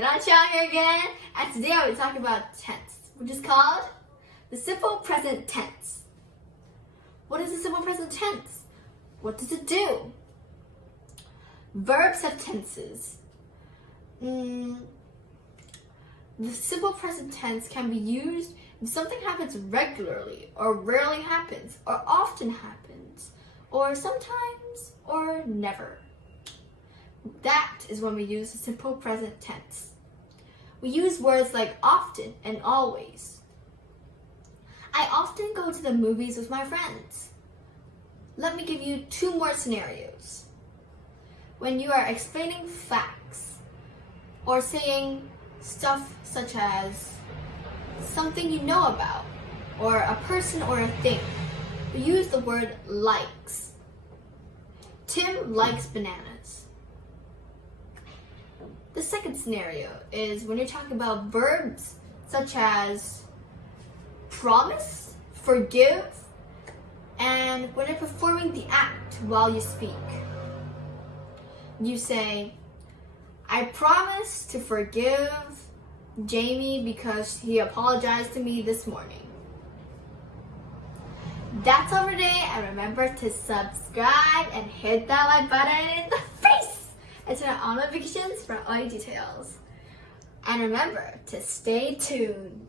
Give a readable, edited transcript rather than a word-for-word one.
Dada Chan here again, and today I will be talking about tense, which is called the simple present tense. What is the simple present tense? What does it do? Verbs have tenses. The simple present tense can be used if something happens regularly, or rarely happens, or often happens, or sometimes, or never. That is when we use the simple present tense. We use words like often and always. I often go to the movies with my friends. Let me give you two more scenarios. When you are explaining facts or saying stuff such as something you know about or a person or a thing, we use the word likes. Tim likes bananas. The second scenario is when you're talking about verbs such as promise, forgive, and when you're performing the act while you speak. You say, I promise to forgive Jamie because he apologized to me this morning. That's all for today, and remember to subscribe and hit that like button in the face and turn on notifications for all details. And remember to stay tuned.